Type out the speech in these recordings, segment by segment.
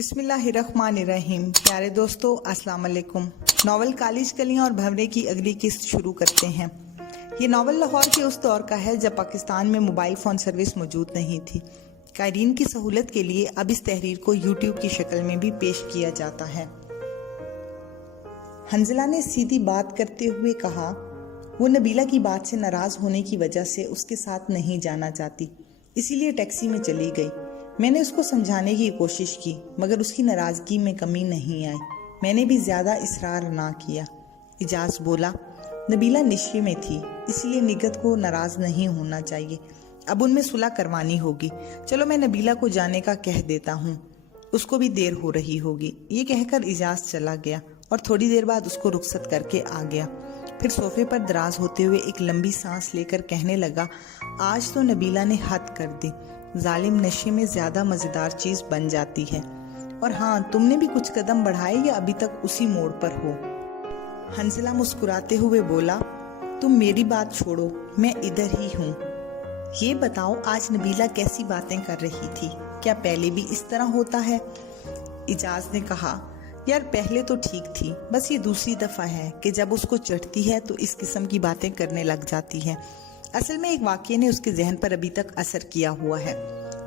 बिस्मिल्लाहिर्रहमानिर्रहीम। प्यारे दोस्तों, अस्सलाम वालेकुम। नावल कालीज कलियां और भंवरे की अगली किस्त शुरू करते हैं। ये नावल लाहौर के उस दौर का है जब पाकिस्तान में मोबाइल फ़ोन सर्विस मौजूद नहीं थी। कायरीन की सहूलत के लिए अब इस तहरीर को यूट्यूब की शक्ल में भी पेश किया जाता है। हंजला ने सीधी बात करते हुए कहा, वो नबीला की बात से नाराज़ होने की वजह से उसके साथ नहीं जाना चाहती, इसीलिए टैक्सी में चली गई। मैंने उसको समझाने की कोशिश की मगर उसकी नाराज़गी में कमी नहीं आई। मैंने भी ज़्यादा इसरार ना किया। इजाज़ बोला, नबीला नशे में थी, इसलिए निगत को नाराज़ नहीं होना चाहिए। अब उनमें सुलह करवानी होगी। चलो मैं नबीला को जाने का कह देता हूँ, उसको भी देर हो रही होगी। ये कहकर इजाज़ चला गया और थोड़ी देर बाद उसको रुखसत करके आ गया। फिर सोफे पर दराज होते हुए एक लंबी सांस लेकर कहने लगा, आज तो नबीला ने हद कर दी। जालिम नशे में ज्यादा मजेदार चीज बन जाती है। और हाँ, तुमने भी कुछ कदम बढ़ाए या अभी तक उसी मोड़ पर हो? हंसला मुस्कुराते हुए बोला, तुम मेरी बात छोड़ो, मैं इधर ही हूँ। ये बताओ, आज नबीला कैसी बातें कर रही थी? क्या पहले भी इस तरह होता है? इजाज ने कहा, यार पहले तो ठीक थी, बस ये दूसरी दफा है कि जब उसको चढ़ती है तो इस किस्म की बातें करने लग जाती है। असल में एक वाक़ये ने उसके जहन पर अभी तक असर किया हुआ है।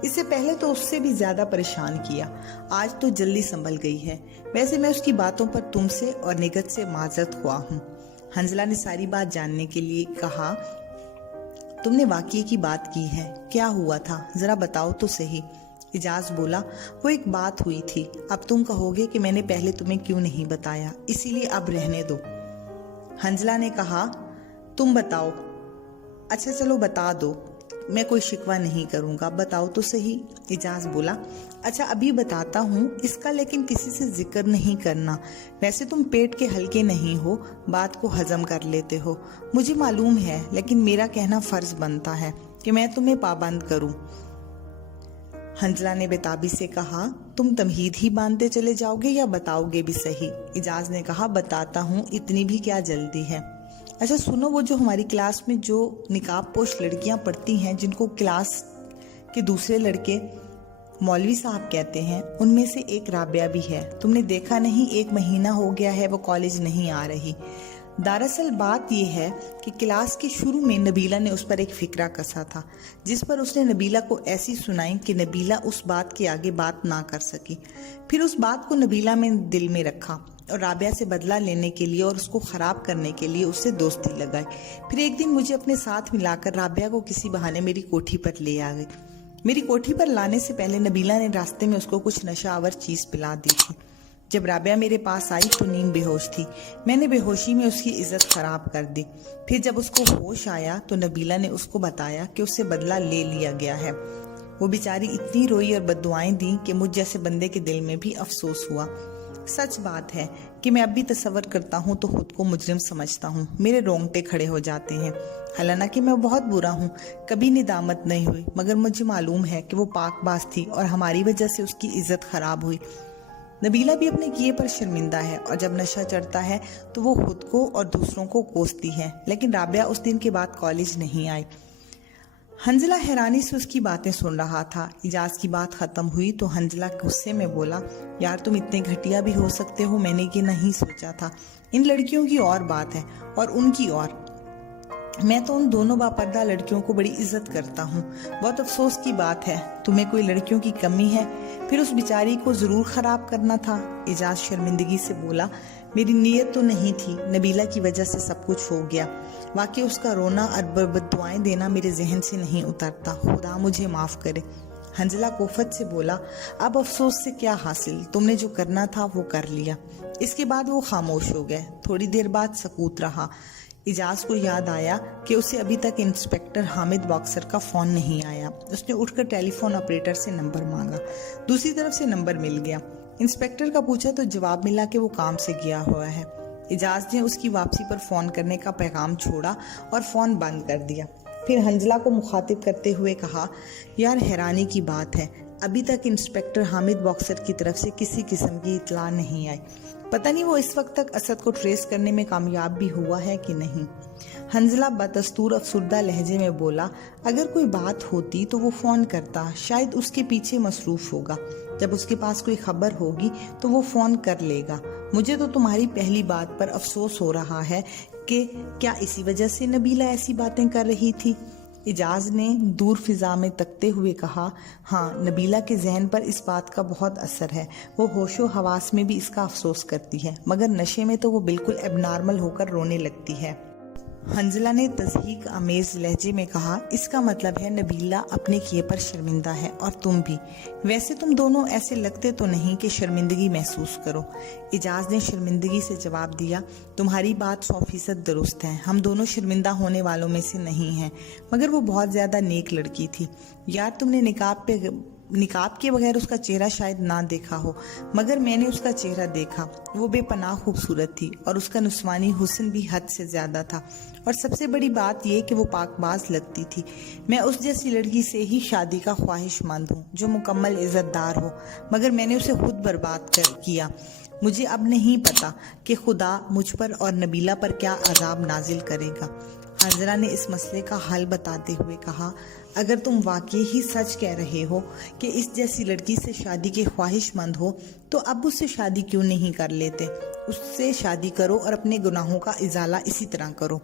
इससे पहले तो उससे भी ज्यादा परेशान किया। आज तो जल्दी संभल गई है। वैसे मैं उसकी बातों पर तुमसे और निगत से माजरत हुआ हूँ। हंजला ने सारी बात जानने के लिए कहा, तुमने वाक़ये की बात की है, क्या हुआ था जरा बताओ तो सही। इजाज बोला, वो एक बात हुई थी। अब तुम कहोगे कि मैंने पहले तुम्हें क्यों नहीं बताया, इसीलिए अब रहने दो। हंजला ने कहा, तुम बताओ। अच्छा चलो बता दो, मैं कोई शिकवा नहीं करूंगा, बताओ तो सही। इजाज बोला, अच्छा अभी बताता हूँ इसका, लेकिन किसी से जिक्र नहीं करना। वैसे तुम पेट के हल्के नहीं हो, बात को हजम कर लेते हो, मुझे मालूम है, लेकिन मेरा कहना फर्ज बनता है कि मैं तुम्हें पाबंद करूं। हंजला ने बेताबी से कहा, तुम तमहीद ही बांधते चले जाओगे या बताओगे भी सही? इजाज ने कहा, बताता हूँ, इतनी भी क्या जल्दी है। अच्छा सुनो, वो जो हमारी क्लास में जो निकाब पोश लड़कियां पढ़ती हैं, जिनको क्लास के दूसरे लड़के मौलवी साहब कहते हैं, उनमें से एक राबिया भी है। तुमने देखा नहीं, 1 महीना हो गया है वो कॉलेज नहीं आ रही। दरअसल बात यह है कि क्लास के शुरू में नबीला ने उस पर एक फिक्रा कसा था, जिस पर उसने नबीला को ऐसी सुनाई कि नबीला उस बात के आगे बात ना कर सकी। फिर उस बात को नबीला में दिल में रखा और राबिया से बदला लेने के लिए और उसको खराब करने के लिए उससे दोस्ती लगाई। फिर एक दिन मुझे अपने साथ मिलाकर राबिया को किसी बहाने मेरी कोठी पर ले आ गई। मेरी कोठी पर लाने से पहले नबीला ने रास्ते में उसको कुछ नशावर चीज पिला दी थी। जब राबिया मेरे पास आई तो नीम बेहोश थी। मैंने बेहोशी में उसकी इज्जत खराब कर दी। फिर जब उसको होश आया तो नबीला ने उसको बताया कि उससे बदला ले लिया गया है। वो बेचारी इतनी रोई और बद्दुआएं दी कि मुझ जैसे बंदे के दिल में भी अफसोस हुआ। सच बात है कि मैं अब भी तसव्वुर करता हूँ तो खुद को मुजरिम समझता हूँ। मेरे रोंगटे खड़े हो जाते हैं। हालांकि मैं बहुत बुरा हूँ, कभी निदामत नहीं हुई, मगर मुझे मालूम है कि वो पाकबाज थी और हमारी वजह से उसकी इज्जत खराब हुई। नबीला भी अपने किए पर शर्मिंदा है और जब नशा चढ़ता है तो वो खुद को और दूसरों को कोसती है। लेकिन राबिया उस दिन के बाद कॉलेज नहीं आई। हंजला हैरानी से उसकी बातें सुन रहा था। इजाज की बात खत्म हुई तो हंजला गुस्से में बोला, यार तुम इतने घटिया भी हो सकते हो, मैंने ये नहीं सोचा था। इन लड़कियों की और बात है और उनकी और। मैं तो उन दोनों बापर्दा लड़कियों को बड़ी इज्जत करता हूँ। बहुत अफसोस की बात है, तुम्हें कोई लड़कियों की कमी है, फिर उस बेचारी को जरूर खराब करना था। इजाज शर्मिंदगी से बोला, मेरी नीयत तो नहीं थी, नबीला की वजह से सब कुछ हो गया। वाकई उसका रोना और बद्दुआएं देना मेरे जहन से नहीं उतरता, खुदा मुझे माफ करे। हंजला कोफत से बोला, अब अफसोस से क्या हासिल, तुमने जो करना था वो कर लिया। इसके बाद वो खामोश हो गए। थोड़ी देर बाद सकूत रहा। इजाज को याद आया कि उसे अभी तक इंस्पेक्टर हामिद बॉक्सर का फोन नहीं आया। उसने उठकर टेलीफोन ऑपरेटर से नंबर मांगा। दूसरी तरफ से नंबर मिल गया। इंस्पेक्टर का पूछा तो जवाब मिला कि वो काम से गया हुआ है। इजाज ने उसकी वापसी पर फोन करने का पैगाम छोड़ा और फोन बंद कर दिया। फिर हंजला को मुखातिब करते हुए कहा, यार हैरानी की बात है, अभी तक इंस्पेक्टर हामिद बॉक्सर की तरफ से किसी किस्म की इत्तला नहीं आई। पता नहीं वो इस वक्त तक असद को ट्रेस करने में कामयाब भी हुआ है कि नहीं। हंजला बदस्तूर अफसुर्दा लहजे में बोला, अगर कोई बात होती तो वो फोन करता, शायद उसके पीछे मसरूफ होगा। जब उसके पास कोई खबर होगी तो वो फोन कर लेगा। मुझे तो तुम्हारी पहली बात पर अफसोस हो रहा है कि क्या इसी वजह से नबीला ऐसी बातें कर रही थी। इजाज ने दूर फिजा में तकते हुए कहा, हाँ, नबीला के जहन पर इस बात का बहुत असर है। वो होशो हवास में भी इसका अफसोस करती है, मगर नशे में तो वो बिल्कुल एबनॉर्मल होकर रोने लगती है। हंजला ने तज़हीक आमेज लहजे में कहा, इसका मतलब है नबीला अपने किए पर शर्मिंदा है और तुम भी। वैसे तुम दोनों ऐसे लगते तो नहीं कि शर्मिंदगी महसूस करो। इजाज ने शर्मिंदगी से जवाब दिया, तुम्हारी बात 100% दुरुस्त है। हम दोनों शर्मिंदा होने वालों में से नहीं हैं, मगर वो बहुत ज्यादा नेक लड़की थी। यार, तुमने निकाब के बगैर उसका चेहरा शायद ना देखा हो, मगर मैंने उसका चेहरा देखा। वो बेपनाह खूबसूरत थी और उसका नुस्वानी हुस्न भी हद से ज्यादा था। और सबसे बड़ी बात यह कि वो पाकबाज लगती थी। मैं उस जैसी लड़की से ही शादी का ख्वाहिशमंद हूँ जो मुकम्मल इज्जतदार हो, मगर मैंने उसे खुद बर्बाद किया। मुझे अब नहीं पता कि खुदा मुझ पर और नबीला पर क्या अजाब नाजिल करेगा। हंजला ने इस मसले का हल बताते हुए कहा, अगर तुम वाकई ही सच कह रहे हो कि इस जैसी लड़की से शादी के ख्वाहिशमंद हो, तो अब उससे शादी क्यों नहीं कर लेते। उससे शादी करो और अपने गुनाहों का इजाला इसी तरह करो।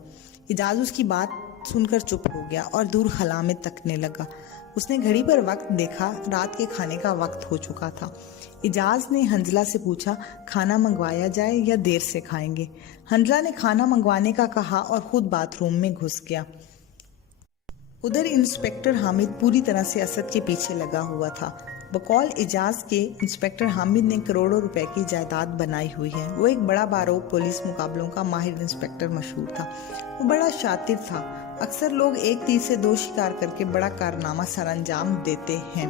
इजाज उसकी बात सुनकर चुप हो गया और दूर खला में तकने लगा। उसने घड़ी पर वक्त देखा, रात के खाने का वक्त हो चुका था। इजाज ने हंजला से पूछा, खाना मंगवाया जाए या देर से खाएंगे। हंजला ने खाना मंगवाने का कहा और खुद बाथरूम में घुस गया। उधर इंस्पेक्टर हामिद पूरी तरह से असद के पीछे लगा हुआ था। बकौल इजाज के इंस्पेक्टर हामिद ने करोड़ों रुपए की जायदाद बनाई हुई है। वो एक बड़ा बारोब पुलिस मुकाबलों का माहिर इंस्पेक्टर मशहूर था। वो बड़ा शातिर था। अक्सर लोग एक तीर से 2 शिकार करके बड़ा कारनामा सरअंजाम देते हैं,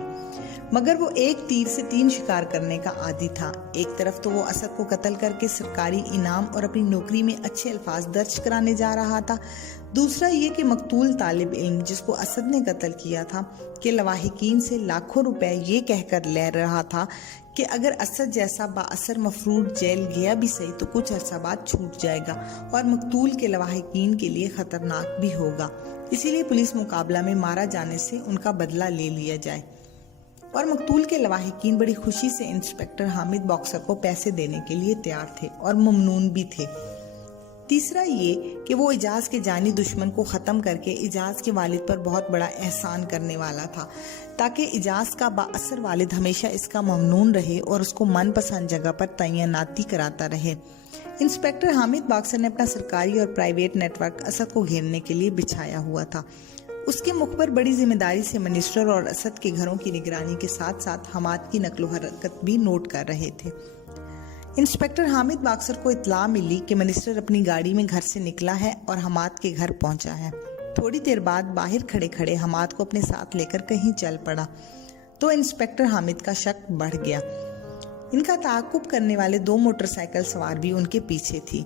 मगर वो एक तीर से 3 शिकार करने का आदी था। एक तरफ तो वो असद को कत्ल करके सरकारी इनाम और अपनी नौकरी में अच्छे अल्फाज दर्ज कराने जा रहा था। दूसरा ये कि मकतूल तालिब इल्म जिसको असद ने कत्ल किया था कि लवाहिकीन से लाखों रुपए ये कहकर ले रहा था कि अगर असद जैसा बाअसर मफरूर जेल गया भी सही तो कुछ अरसा बाद छूट जाएगा और मकतूल के लवाहिकीन के लिए खतरनाक भी होगा। इसीलिए पुलिस मुकाबला में मारा जाने से उनका बदला ले लिया जाए। और मकतूल के लवाहिकीन बड़ी खुशी से इंस्पेक्टर हामिद बॉक्सर को पैसे देने के लिए तैयार थे और ममनून भी थे। तीसरा ये कि वो इजाज के जानी दुश्मन को ख़त्म करके इजाज के वालिद पर बहुत बड़ा एहसान करने वाला था, ताकि इजाज का बाअसर वालिद हमेशा इसका ममनून रहे और उसको मनपसंद जगह पर तैनाती कराता रहे। इंस्पेक्टर हामिद बॉक्सर ने अपना सरकारी और प्राइवेट नेटवर्क असद को घेरने के लिए बिछाया हुआ था। उसके मुख पर बड़ी जिम्मेदारी से मिनिस्टर और असद के घरों की निगरानी के साथ साथ हमाद की नकलो हरकत भी नोट कर रहे थे। इंस्पेक्टर हामिद बॉक्सर को इत्तला मिली कि मिनिस्टर अपनी गाड़ी में घर से निकला है और हमाद के घर पहुंचा है। थोड़ी देर बाद बाहर खड़े खड़े हमाद को अपने साथ लेकर कहीं चल पड़ा तो इंस्पेक्टर हामिद का शक बढ़ गया। इनका ताक़ुब करने वाले 2 मोटरसाइकिल सवार भी उनके पीछे थी।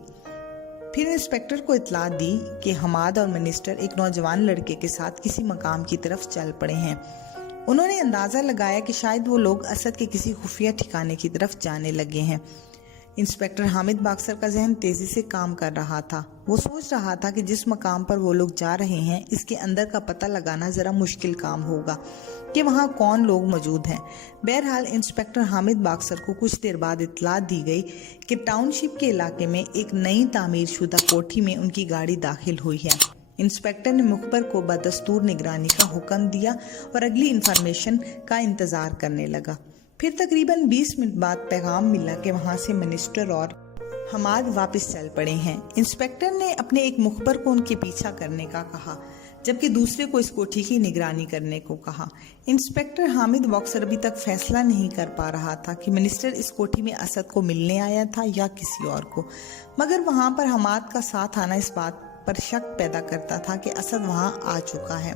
फिर इंस्पेक्टर को इत्तला दी कि हमाद और मिनिस्टर एक नौजवान लड़के के साथ किसी मकाम की तरफ चल पड़े हैं। उन्होंने अंदाजा लगाया कि शायद वो लोग असद के किसी खुफिया ठिकाने की तरफ जाने लगे हैं। इंस्पेक्टर हामिद बॉक्सर का जहन तेजी से काम कर रहा था। वो सोच रहा था कि जिस मकाम पर वो लोग जा रहे हैं इसके अंदर का पता लगाना जरा मुश्किल काम होगा कि वहाँ कौन लोग मौजूद हैं। बहरहाल इंस्पेक्टर हामिद बॉक्सर को कुछ देर बाद इत्तला दी गई कि टाउनशिप के इलाके में एक नई तामीर शुदा कोठी में उनकी गाड़ी दाखिल हुई है। इंस्पेक्टर ने मुखबर को बदस्तूर निगरानी का हुक्म दिया और अगली इंफॉर्मेशन का इंतजार करने लगा। फिर तकरीबन 20 मिनट बाद पैगाम मिला कि वहां से मिनिस्टर और हमाद वापस चल पड़े हैं। इंस्पेक्टर ने अपने एक मुखबर को उनके पीछा करने का कहा, जबकि दूसरे को इस कोठी की निगरानी करने को कहा। इंस्पेक्टर हामिद बॉक्सर अभी तक फैसला नहीं कर पा रहा था कि मिनिस्टर इस कोठी में असद को मिलने आया था या किसी और को, मगर वहां पर हमाद का साथ आना इस बात पर शक पैदा करता था कि असद वहां आ चुका है।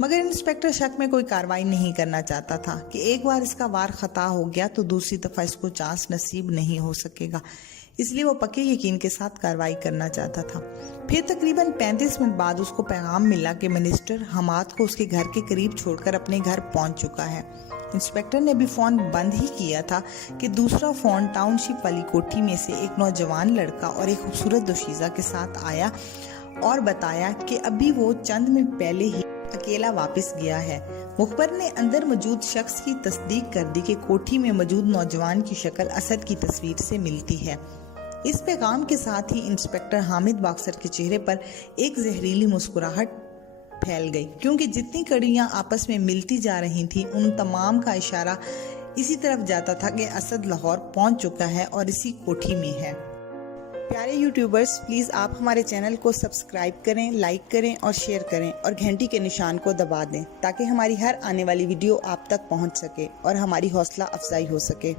मगर इंस्पेक्टर शक में कोई कार्रवाई नहीं करना चाहता था कि एक बार इसका वार खता हो गया तो दूसरी दफा इसको चांस नसीब नहीं हो सकेगा। اس لیے وہ پکے یقین کے ساتھ کارروائی کرنا چاہتا تھا۔ پھر تقریباً 35 منٹ بعد اس کو پیغام ملا کہ منسٹر حماد کو اس کے گھر کے قریب چھوڑ کر اپنے گھر پہنچ چکا ہے۔ انسپیکٹر نے ابھی فون بند ہی کیا تھا کہ دوسرا فون ٹاؤن شپ والی کوٹھی میں سے ایک نوجوان لڑکا اور ایک خوبصورت دوشیزہ کے ساتھ آیا اور بتایا کہ ابھی وہ چند منٹ پہلے ہی اکیلا واپس گیا ہے۔ مخبر نے اندر موجود شخص کی تصدیق کر دی کہ کوٹھی میں موجود نوجوان کی شکل اسد کی تصویر سے ملتی ہے۔ اس پیغام کے ساتھ ہی انسپیکٹر حامد باکسر کے چہرے پر ایک زہریلی مسکراہٹ پھیل گئی، کیونکہ جتنی کڑیاں آپس میں ملتی جا رہی تھیں ان تمام کا اشارہ اسی طرف جاتا تھا کہ اسد لاہور پہنچ چکا ہے اور اسی کوٹھی میں ہے۔ پیارے یوٹیوبرز، پلیز آپ ہمارے چینل کو سبسکرائب کریں، لائک کریں اور شیئر کریں اور گھنٹی کے نشان کو دبا دیں تاکہ ہماری ہر آنے والی ویڈیو آپ تک پہنچ سکے اور ہماری حوصلہ افزائی ہو سکے۔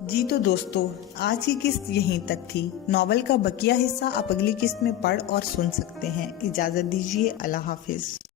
جی تو دوستو، آج کی قسط یہیں تک تھی۔ ناول کا بقیہ حصہ آپ اگلی قسط میں پڑھ اور سن سکتے ہیں۔ اجازت دیجیے، اللہ حافظ۔